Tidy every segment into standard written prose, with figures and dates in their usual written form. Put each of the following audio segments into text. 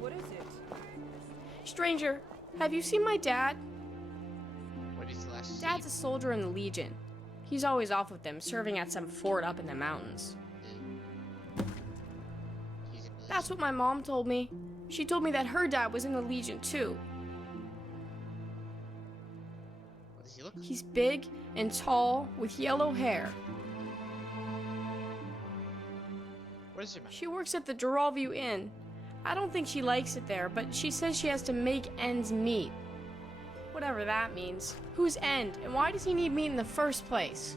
What is it? Stranger, have you seen my dad? What is the last Dad's a soldier in the Legion. He's always off with them, serving at some fort up in the mountains. That's what my mom told me. She told me that her dad was in the Legion too. What does he look like? He's big and tall with yellow hair. What is your mom? She works at the Duralview Inn. I don't think she likes it there, but she says she has to make ends meet. Whatever that means. Whose end? And why does he need meat in the first place?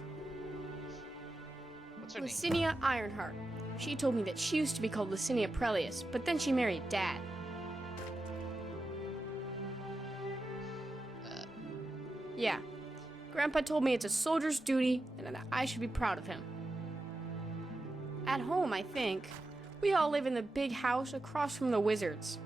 What's her name? Licinia Ironheart. She told me that she used to be called Licinia Prelius, but then she married Dad. Yeah. Grandpa told me it's a soldier's duty and that I should be proud of him. At home, I think. We all live in the big house across from the wizards.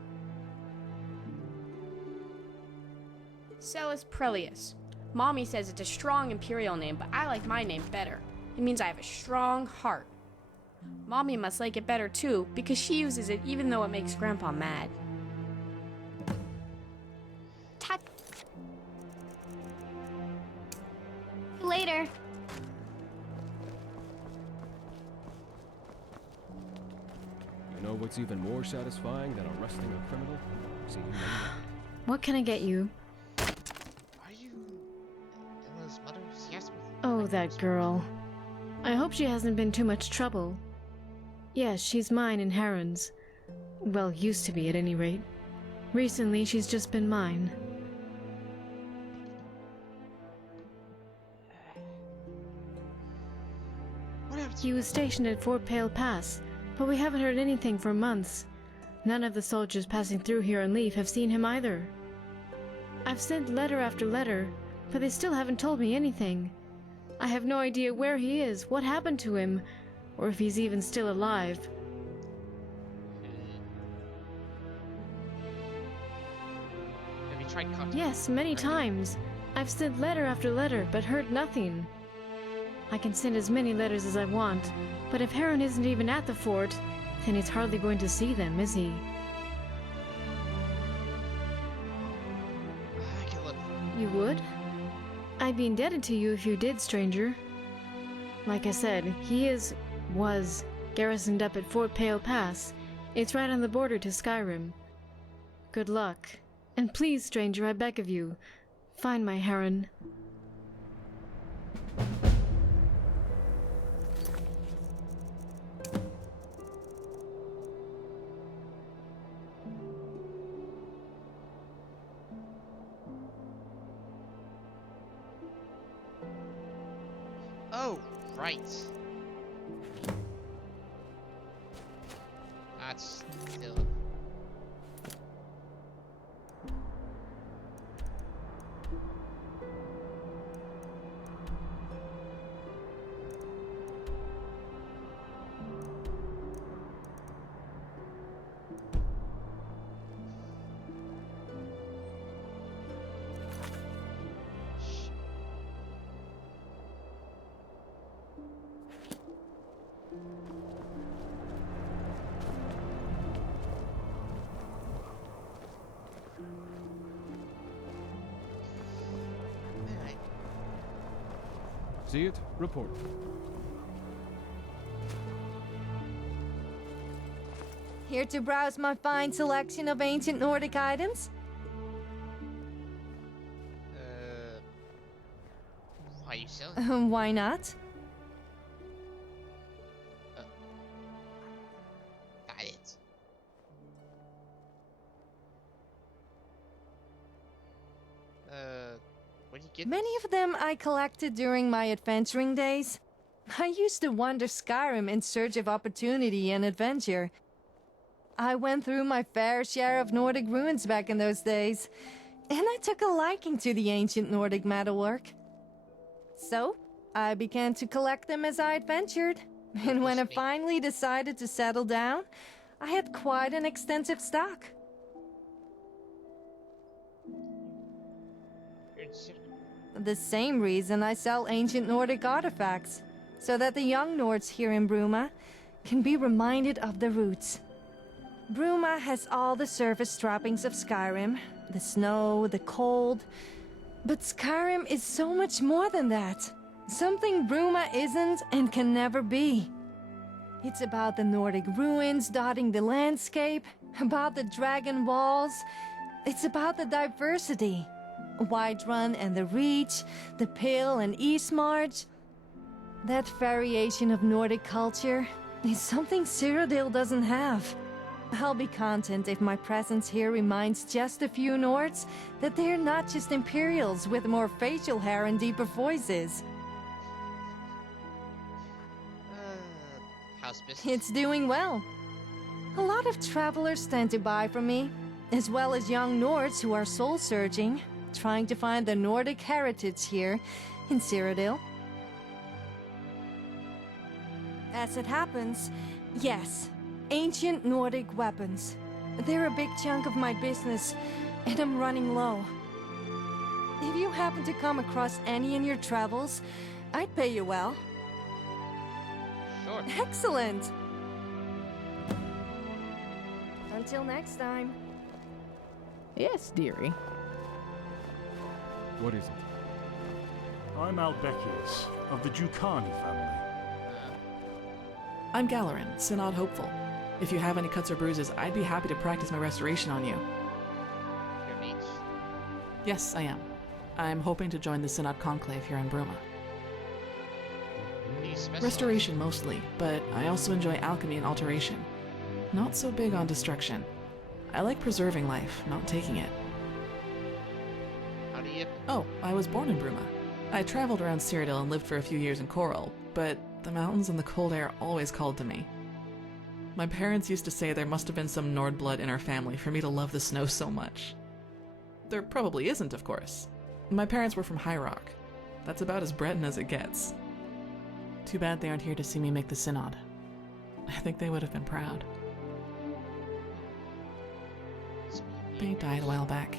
Celis Prelius. Mommy says it's a strong imperial name, but I like my name better. It means I have a strong heart. Mommy must like it better too, because she uses it even though it makes Grandpa mad. Later. You know what's even more satisfying than arresting a criminal? Seeing them dead. What can I get you? Are you Emma's mother? She asked me. Oh, that girl. I hope she hasn't been too much trouble. Yes, she's mine and Heron's. Well, used to be at any rate. Recently, she's just been mine. What happened to He was stationed at Fort Pale Pass, but we haven't heard anything for months. None of the soldiers passing through here on leave have seen him either. I've sent letter after letter, but they still haven't told me anything. I have no idea where he is, what happened to him, or if he's even still alive. Have you tried contacting? Yes, many times. I've sent letter after letter, but heard nothing. I can send as many letters as I want, but if Heron isn't even at the fort, then he's hardly going to see them, is he? I can look. You would? I'd be indebted to you if you did, stranger. Like I said, he was garrisoned up at Fort Pale Pass. It's right on the border to Skyrim. Good luck. And please, stranger, I beg of you, find my Heron. Oh, right. That's still. Alright. See it? Report. Here to browse my fine selection of ancient Nordic items? Why are you selling? Why not? Got it. What did you get? Many of them I collected during my adventuring days. I used to wander Skyrim in search of opportunity and adventure. I went through my fair share of Nordic ruins back in those days, and I took a liking to the ancient Nordic metalwork. So, I began to collect them as I adventured, and when I finally decided to settle down, I had quite an extensive stock. The same reason I sell ancient Nordic artifacts, so that the young Nords here in Bruma can be reminded of their roots. Bruma has all the surface trappings of Skyrim. The snow, the cold. But Skyrim is so much more than that. Something Bruma isn't and can never be. It's about the Nordic ruins dotting the landscape, about the dragon walls. It's about the diversity. Whiterun and the Reach, the Pale and Eastmarch. That variation of Nordic culture is something Cyrodiil doesn't have. I'll be content if my presence here reminds just a few Nords that they're not just Imperials with more facial hair and deeper voices. How's business? It's doing well. A lot of travelers tend to buy from me, as well as young Nords who are soul-searching, trying to find the Nordic heritage here in Cyrodiil. As it happens, yes, ancient Nordic weapons. They're a big chunk of my business, and I'm running low. If you happen to come across any in your travels, I'd pay you well. Sure. Excellent! Until next time. Yes, dearie. What is it? I'm Albekius, of the Ducani family. I'm Galarin, Synod Hopeful. If you have any cuts or bruises, I'd be happy to practice my restoration on you. Your mates. Yes, I am. I'm hoping to join the Synod Conclave here in Bruma. Do you specialize? Restoration mostly, but I also enjoy alchemy and alteration. Not so big on destruction. I like preserving life, not taking it. How do you... Oh, I was born in Bruma. I traveled around Cyrodiil and lived for a few years in Coral, but the mountains and the cold air always called to me. My parents used to say there must have been some Nord blood in our family for me to love the snow so much. There probably isn't, of course. My parents were from High Rock. That's about as Breton as it gets. Too bad they aren't here to see me make the Synod. I think they would have been proud. They died a while back.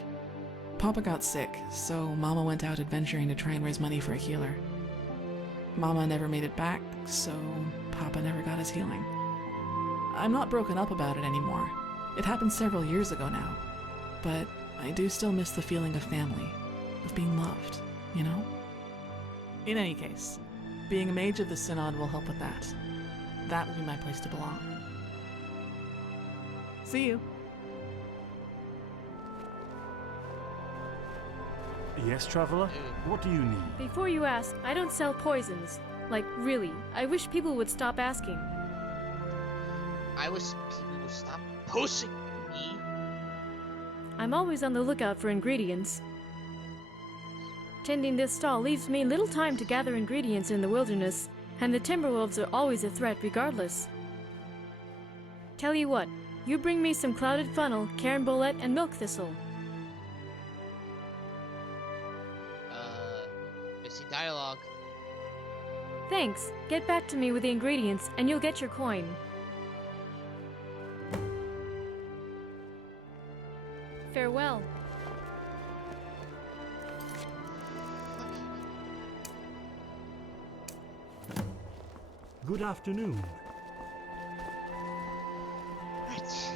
Papa got sick, so Mama went out adventuring to try and raise money for a healer. Mama never made it back, so Papa never got his healing. I'm not broken up about it anymore. It happened several years ago now. But I do still miss the feeling of family, of being loved, you know? In any case, being a mage of the Synod will help with that. That will be my place to belong. See you. Yes, traveler? What do you need? Before you ask, I don't sell poisons. Like, really, I wish people would stop asking. I wish people would stop pushing me. I'm always on the lookout for ingredients. Tending this stall leaves me little time to gather ingredients in the wilderness, and the Timberwolves are always a threat regardless. Tell you what, you bring me some clouded funnel, cairn bolete, and milk thistle. Missing dialogue. Thanks. Get back to me with the ingredients, and you'll get your coin. Farewell. Good afternoon. Right. Let's see.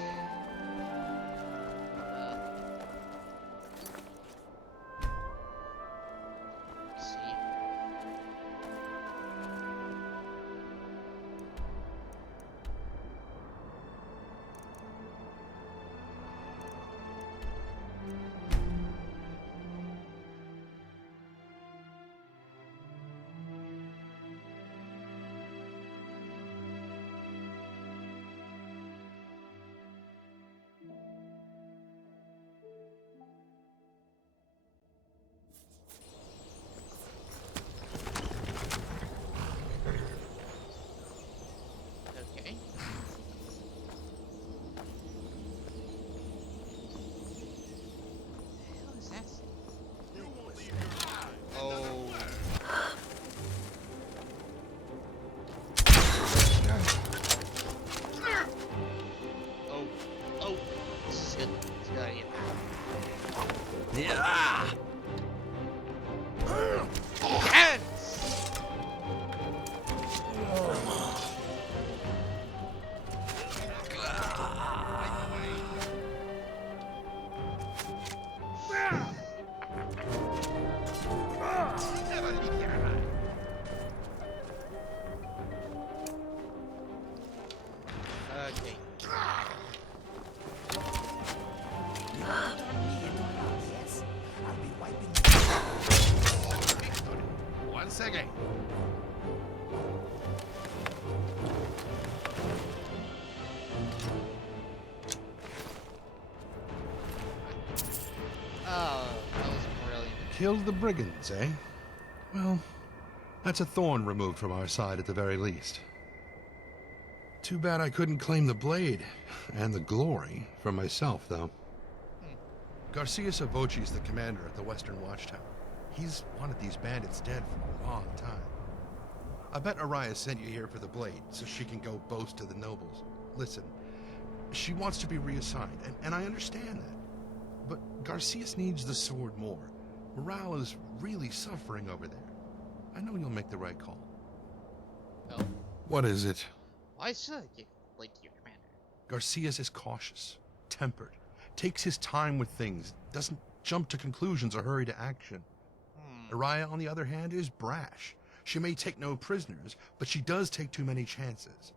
Once again. Oh, that was brilliant. Killed the brigands, eh? Well, that's a thorn removed from our side at the very least. Too bad I couldn't claim the blade and the glory for myself, though. Garcia Savoci's the commander at the Western Watchtower. He's wanted these bandits dead for a long time. I bet Araya sent you here for the blade so she can go boast to the nobles. Listen, she wants to be reassigned, and I understand that. But Garcias needs the sword more. Morale is really suffering over there. I know you'll make the right call. Oh. What is it? Why should I get like your commander? Garcias is cautious, tempered, takes his time with things, doesn't jump to conclusions or hurry to action. Araya, on the other hand, is brash. She may take no prisoners, but she does take too many chances.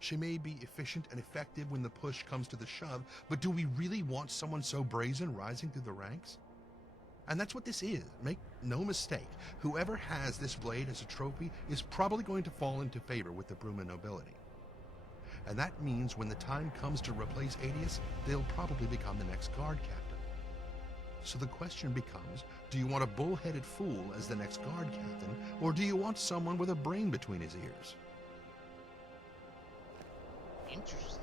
She may be efficient and effective when the push comes to the shove, but do we really want someone so brazen rising through the ranks? And that's what this is. Make no mistake. Whoever has this blade as a trophy is probably going to fall into favor with the Bruma nobility. And that means when the time comes to replace Adius, they'll probably become the next guard captain. So the question becomes, do you want a bull-headed fool as the next guard captain, or do you want someone with a brain between his ears? Interesting.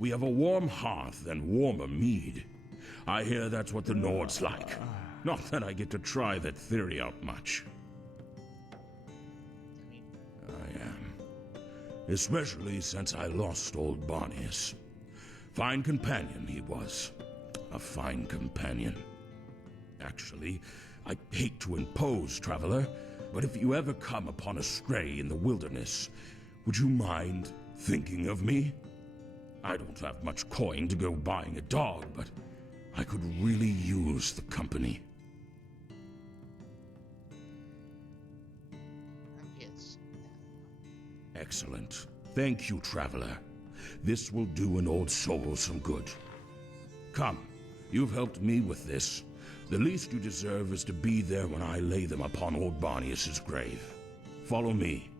We have a warm hearth and warmer mead. I hear that's what the Nords like. Not that I get to try that theory out much. I am. Especially since I lost old Barnius. Fine companion he was. A fine companion. Actually, I hate to impose, traveler, but if you ever come upon a stray in the wilderness, would you mind thinking of me? I don't have much coin to go buying a dog, but I could really use the company. Yes. Excellent. Thank you, traveler. This will do an old soul some good. Come, you've helped me with this. The least you deserve is to be there when I lay them upon old Barnius's grave. Follow me.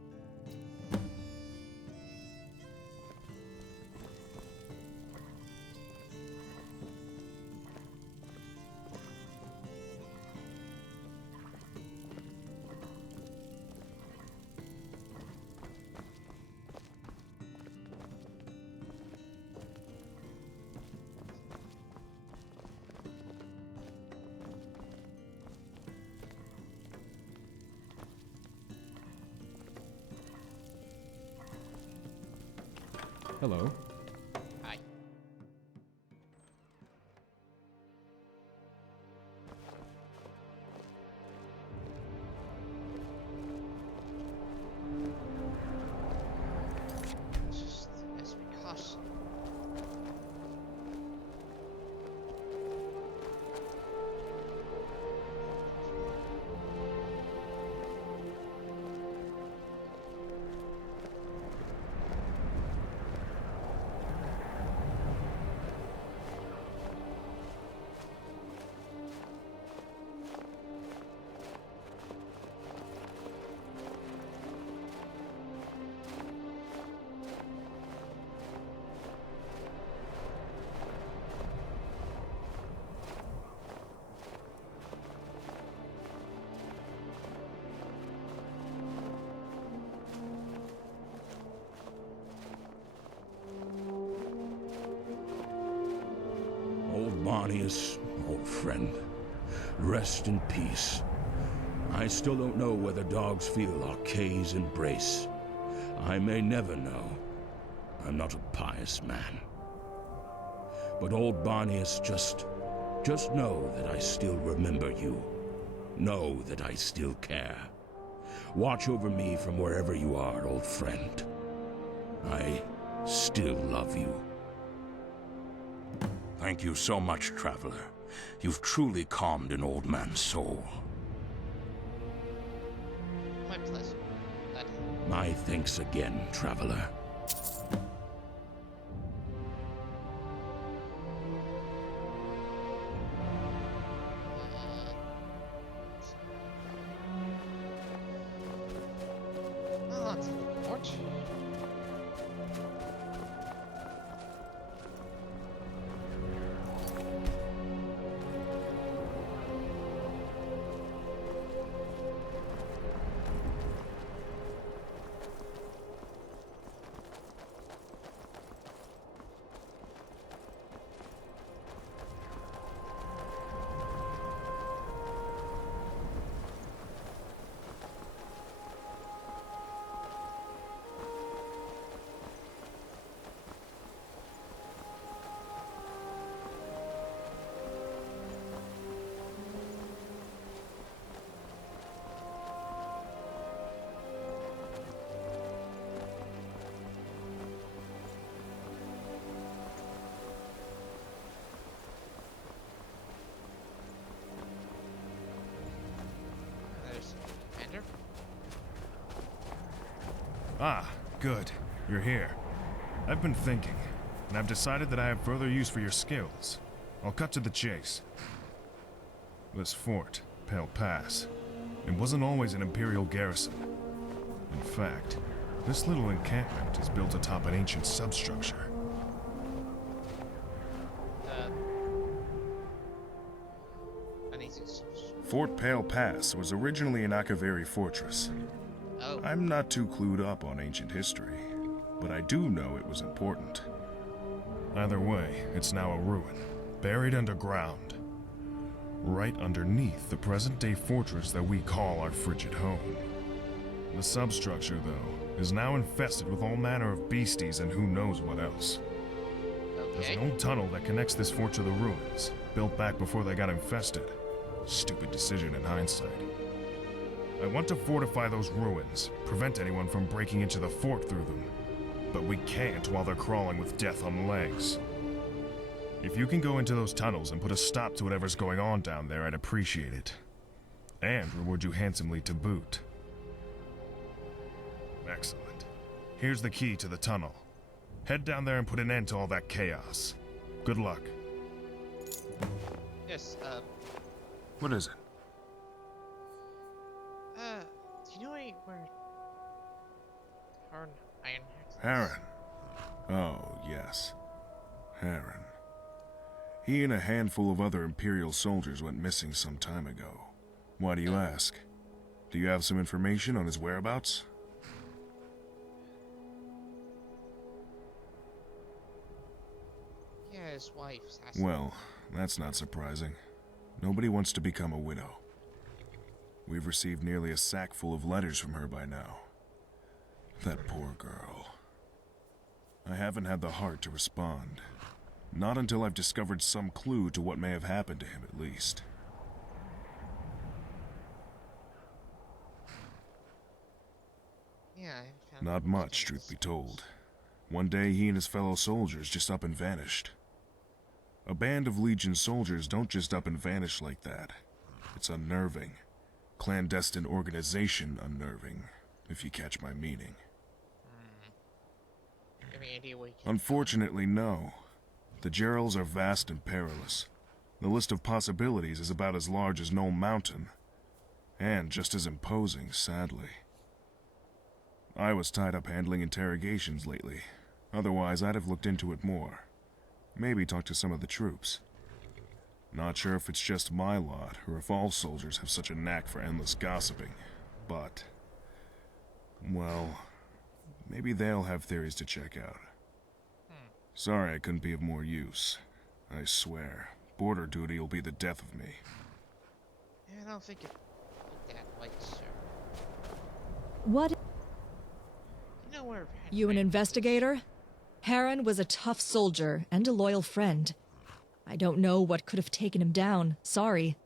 Hello. Hi. Just as because. Old Barnius, old friend, rest in peace. I still don't know whether dogs feel Arkay's embrace. I may never know. I'm not a pious man. But old Barnius, just know that I still remember you. Know that I still care. Watch over me from wherever you are, old friend. I still love you. Thank you so much, traveler. You've truly calmed an old man's soul. My pleasure. My thanks again, traveler. Well, on to the porch. There's Commander. Ah, good. You're here. I've been thinking, and I've decided that I have further use for your skills. I'll cut to the chase. This fort, Pale Pass, it wasn't always an Imperial garrison. In fact, this little encampment is built atop an ancient substructure. Fort Pale Pass was originally an Akaviri fortress. Oh. I'm not too clued up on ancient history, but I do know it was important. Either way, it's now a ruin, buried underground. Right underneath the present-day fortress that we call our frigid home. The substructure, though, is now infested with all manner of beasties and who knows what else. There's an old tunnel that connects this fort to the ruins, built back before they got infested. Stupid decision in hindsight. I want to fortify those ruins, prevent anyone from breaking into the fort through them. But we can't while they're crawling with death on legs. If you can go into those tunnels and put a stop to whatever's going on down there, I'd appreciate it. And reward you handsomely to boot. Excellent. Here's the key to the tunnel. Head down there and put an end to all that chaos. Good luck. Yes, What is it? do you know where Iron Harren. Oh, yes. Harren. He and a handful of other Imperial soldiers went missing some time ago. Why do you ask? Do you have some information on his whereabouts? Yeah, his wife's Well, that's not surprising. Nobody wants to become a widow. We've received nearly a sack full of letters from her by now. That poor girl. I haven't had the heart to respond. Not until I've discovered some clue to what may have happened to him, at least. Yeah, Not much, truth be told. One day, he and his fellow soldiers just up and vanished. A band of Legion soldiers don't just up and vanish like that. It's unnerving. Clandestine organization unnerving, if you catch my meaning. Any idea what you can... Unfortunately, no. The Gerals are vast and perilous. The list of possibilities is about as large as Knoll Mountain. And just as imposing, sadly. I was tied up handling interrogations lately. Otherwise, I'd have looked into it more. Maybe talked to some of the troops. Not sure if it's just my lot, or if all soldiers have such a knack for endless gossiping. But, well, maybe they'll have theories to check out. Sorry I couldn't be of more use. I swear, border duty will be the death of me. Yeah, I don't think it's that way, sir. What? You know where... You an investigator? Harren was a tough soldier and a loyal friend. I don't know what could have taken him down. Sorry.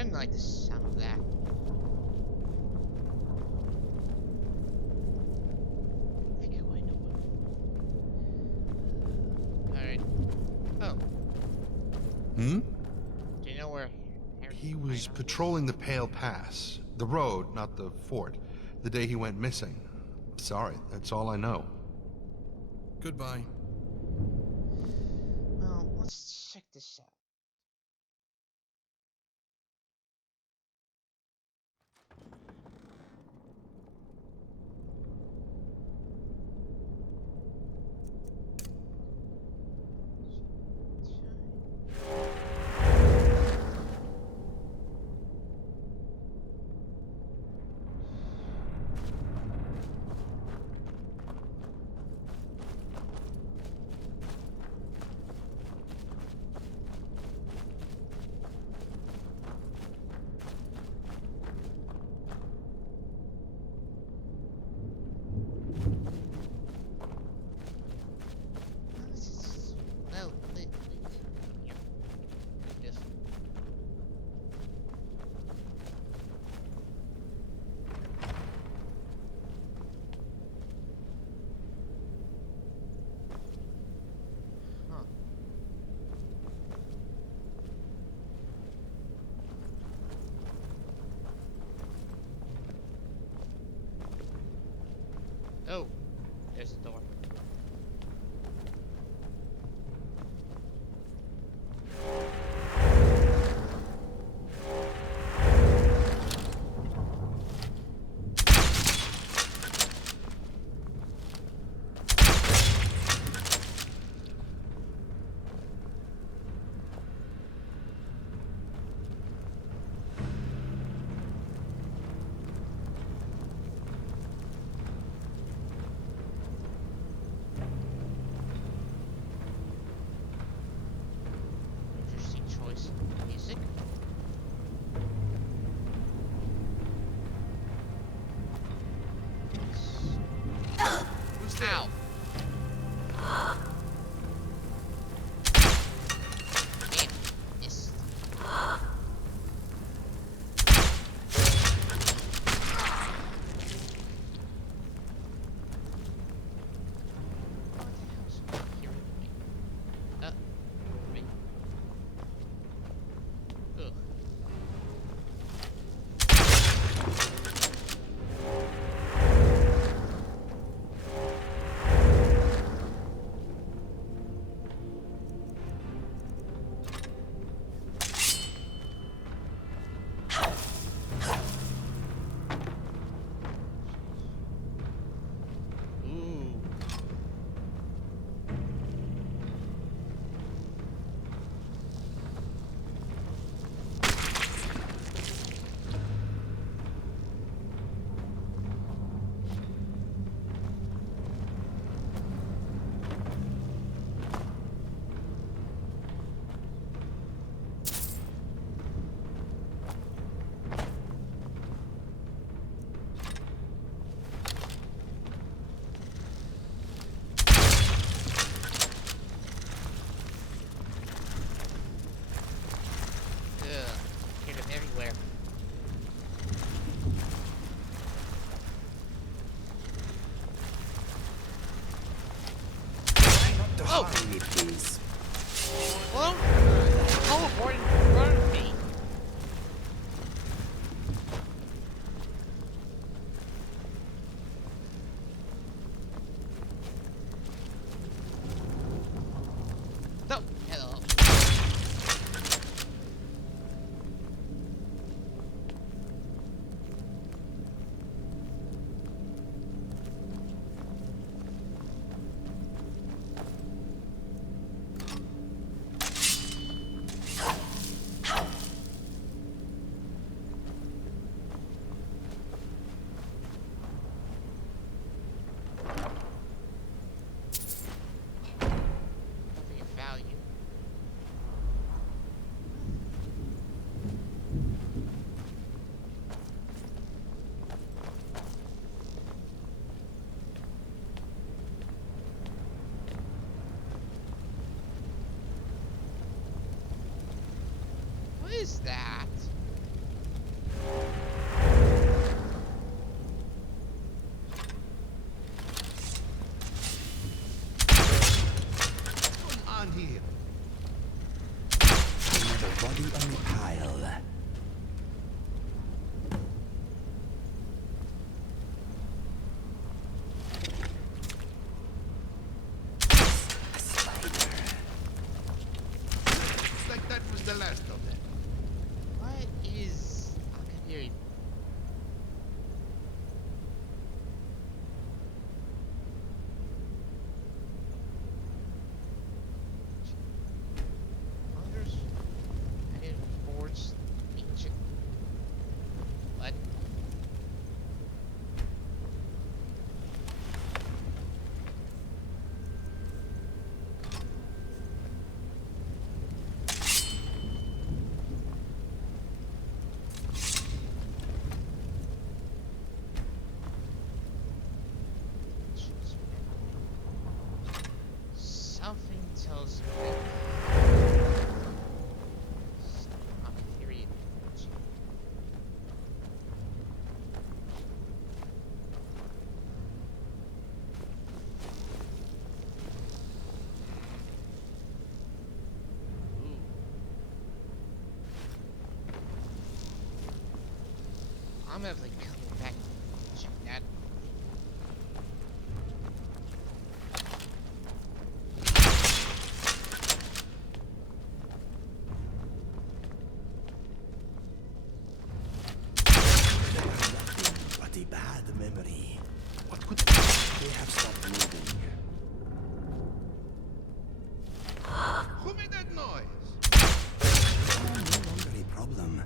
I didn't like the sound of that. I think I know what. Alright. Oh. Hmm? Do you know where... He was patrolling the Pale Pass. The road, not the fort. The day he went missing. Sorry, that's all I know. Goodbye. Well, let's check this out. Oh, there's a door. Interesting choice. Music. Who's there? Ow. Damn. Missed. What the hell's hearing me? Me. Ugh. Ooh. Ugh. Hear them everywhere. Oh! please. Well, teleport in front of me. No, hello. Nothing of value. What is that? What's going on here? Another body on the pile. A spider. Looks like that was the last of them. What is... I can hear you. Hunters? Hidden forts? Ancient... What? Something tells me... I can hear you. Ooh. I'm definitely coming back to check that. pretty bad memory. What could... They have stopped moving. Who made that noise? No longer a problem.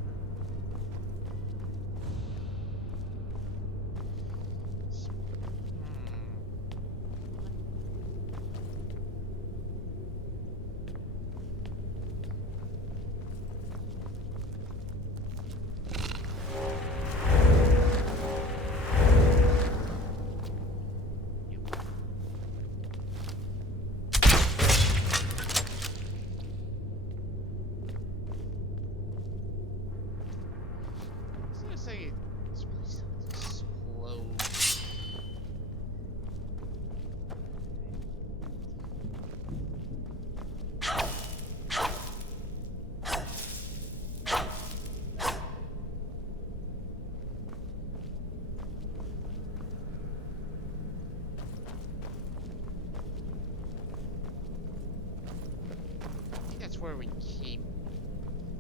That's where we came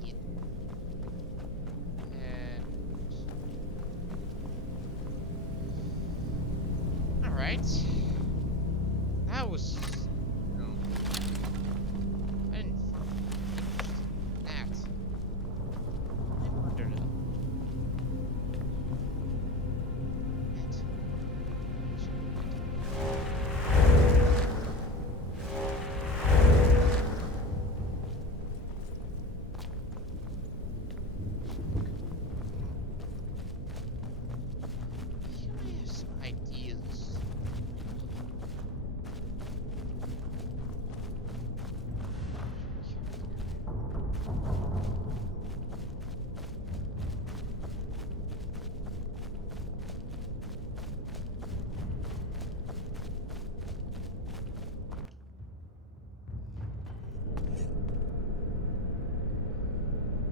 in. And... Alright. That was... No. I didn't that. I wonder though.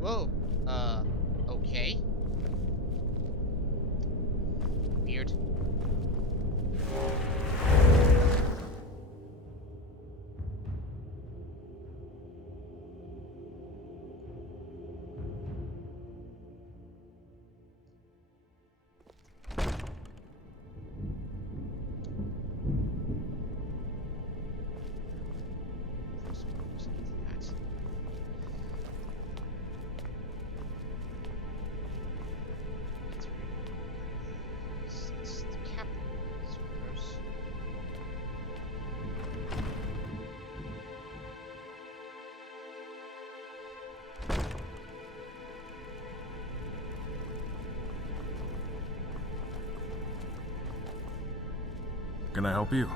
Whoa, okay. Weird. Can I help you?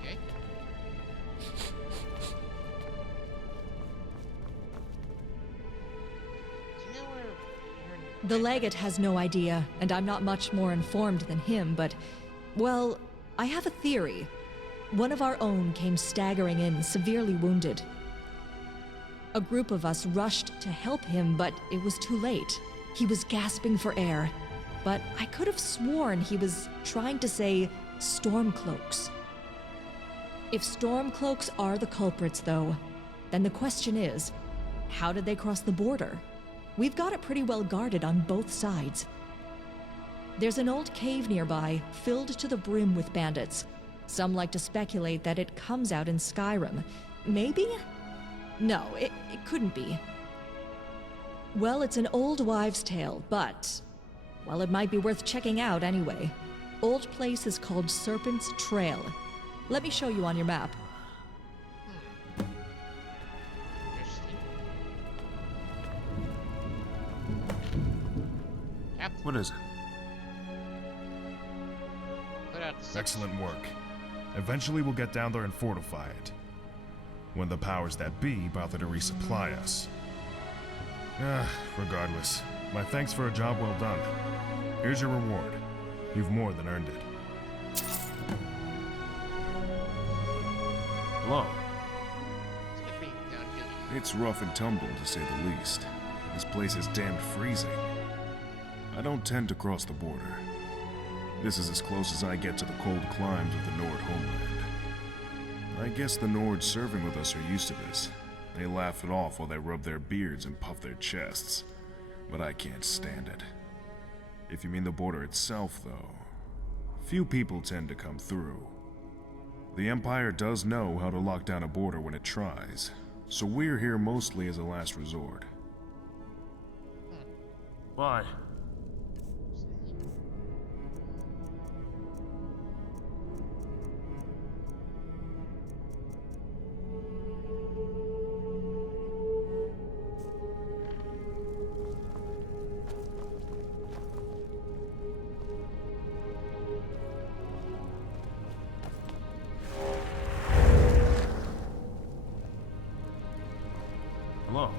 Okay. The legate has no idea, and I'm not much more informed than him, but, well, I have a theory. One of our own came staggering in, severely wounded. A group of us rushed to help him, but it was too late. He was gasping for air, but I could have sworn he was trying to say stormcloaks. If stormcloaks are the culprits, though, then the question is, how did they cross the border? We've got it pretty well guarded on both sides. There's an old cave nearby, filled to the brim with bandits. Some like to speculate that it comes out in Skyrim. Maybe? No, it couldn't be. Well, it's an old wives' tale, but... well, it might be worth checking out anyway. Old place is called Serpent's Trail. Let me show you on your map. What is it? Interesting. Excellent work. Eventually we'll get down there and fortify it. When the powers that be bother to resupply us. Regardless, my thanks for a job well done. Here's your reward. You've more than earned it. Hello. It's rough and tumble, to say the least. This place is damned freezing. I don't tend to cross the border. This is as close as I get to the cold climes of the Nord homeland. I guess the Nords serving with us are used to this. They laugh it off while they rub their beards and puff their chests. But I can't stand it. If you mean the border itself, though, few people tend to come through. The Empire does know how to lock down a border when it tries, so we're here mostly as a last resort. Why? Hello.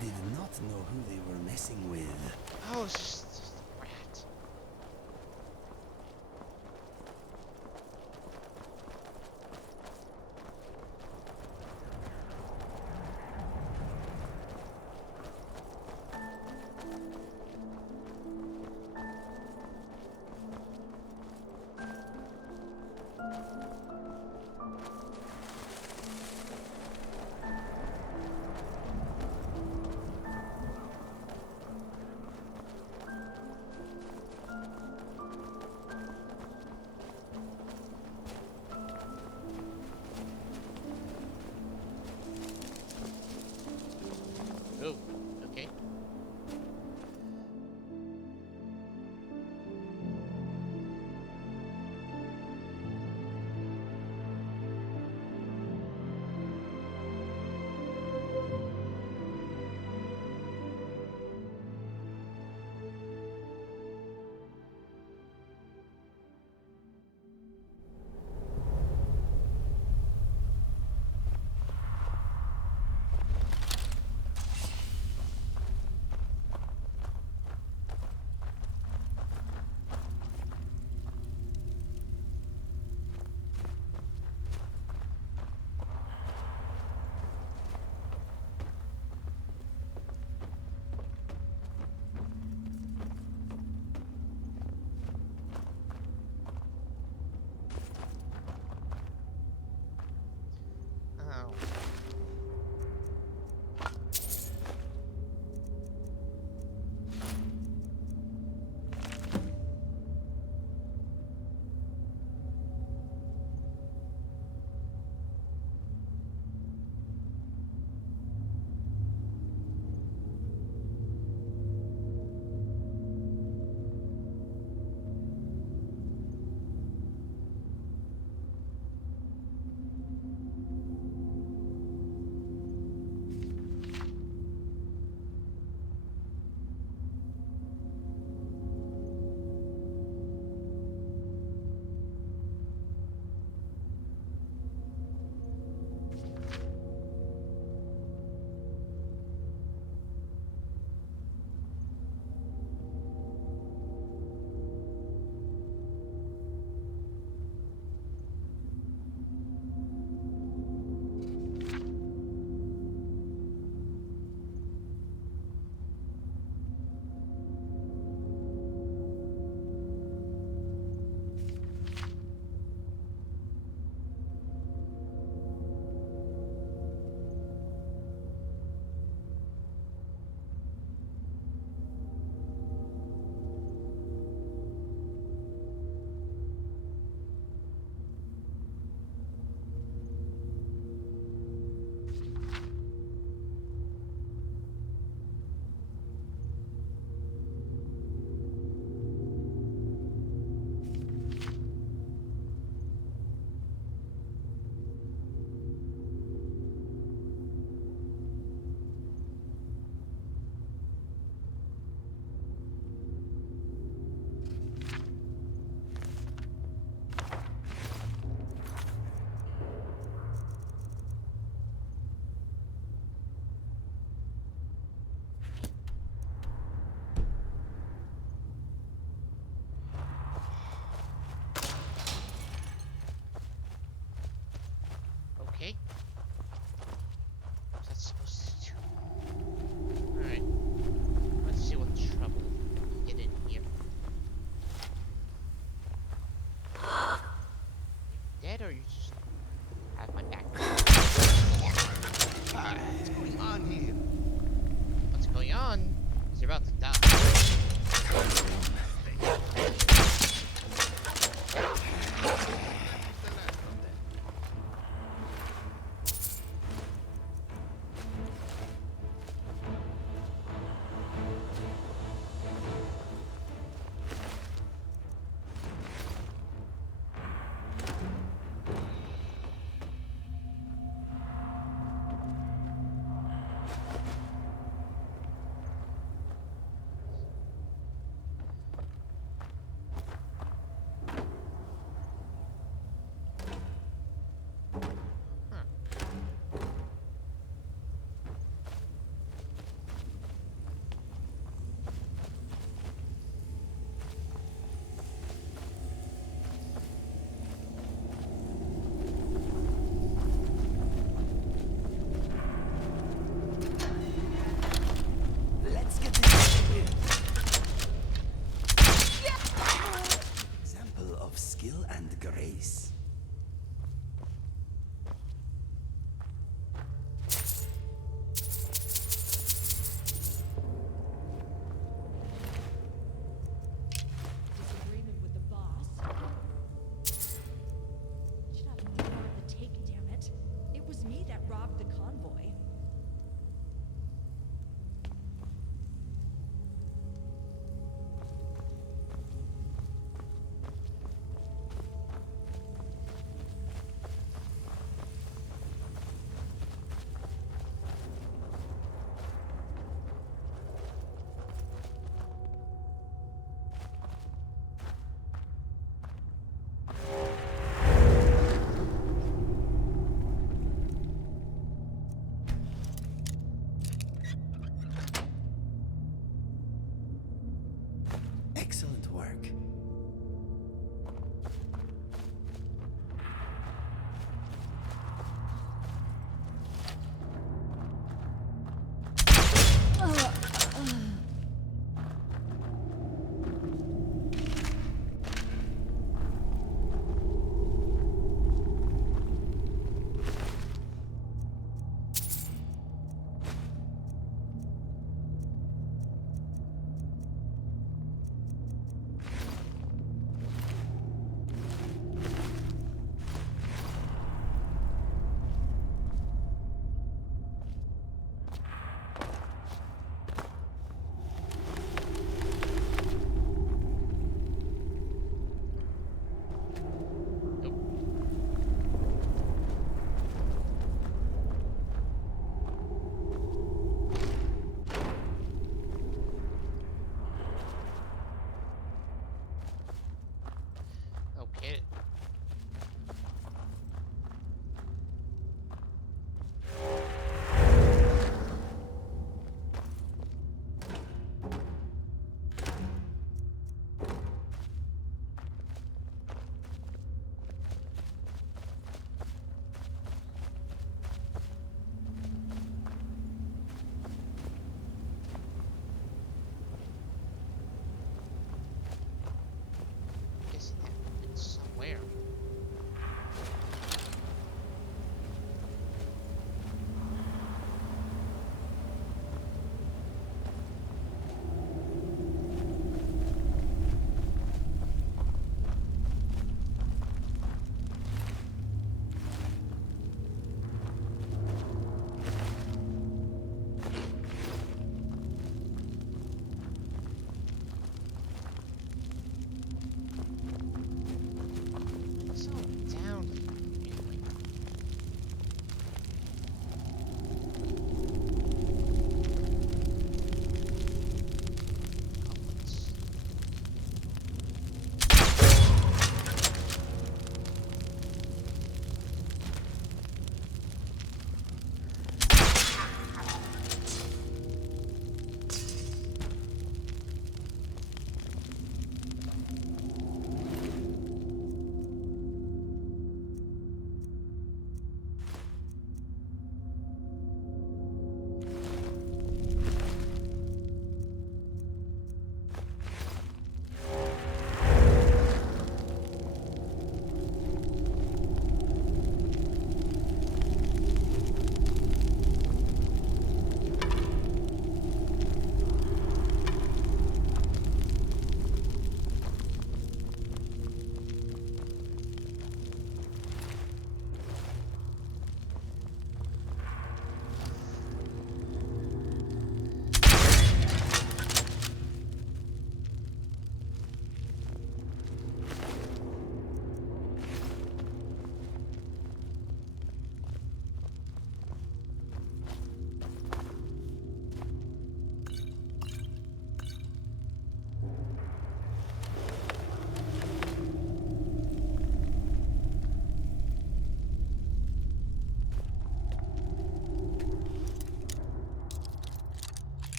They did not know who they were messing with. Oh, it's just a rat. Oh, okay.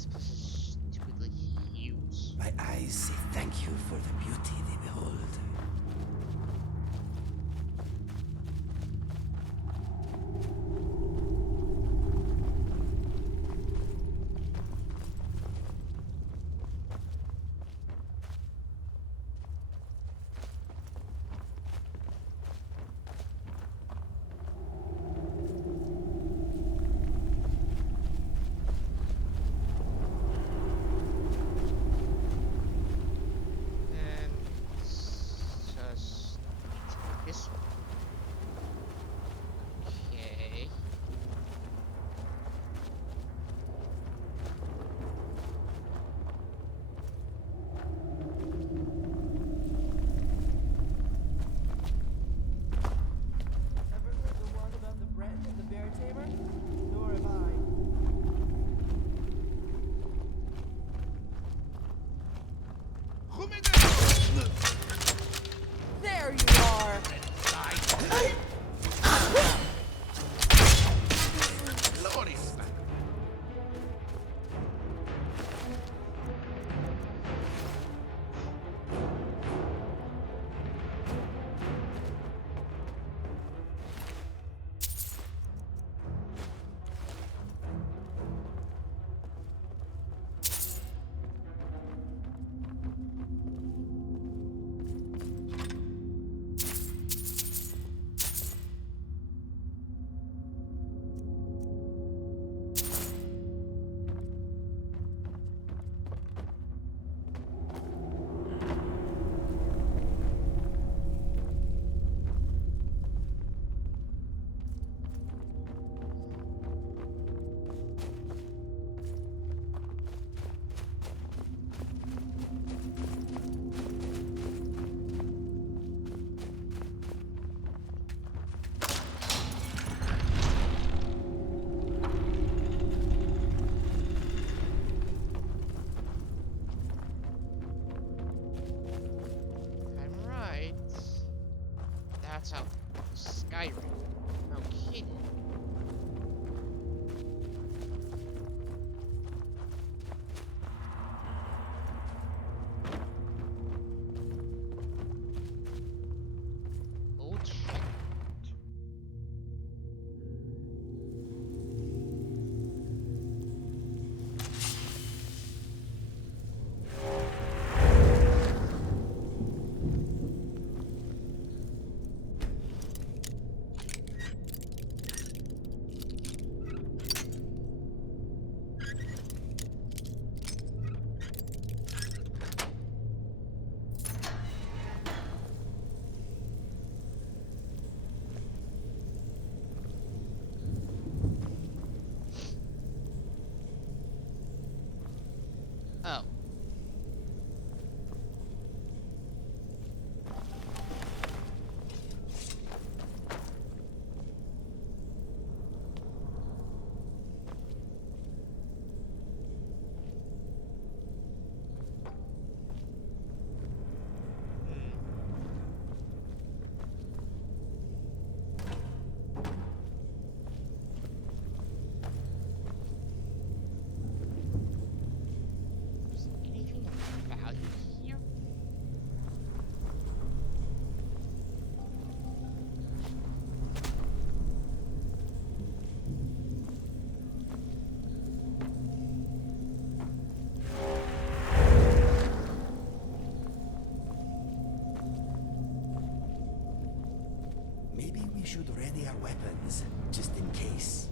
this place is stupidly huge. My eyes say thank you for the beauty they behold. And just this one. Okay. Ever heard the one about the Brent and the bear tamer? Nor have I. There you are! Glorious. I'm right. That's how Skyrim. No kidding. Old shit. Oh. Is anything of value here? Maybe we should ready our weapons, just in case.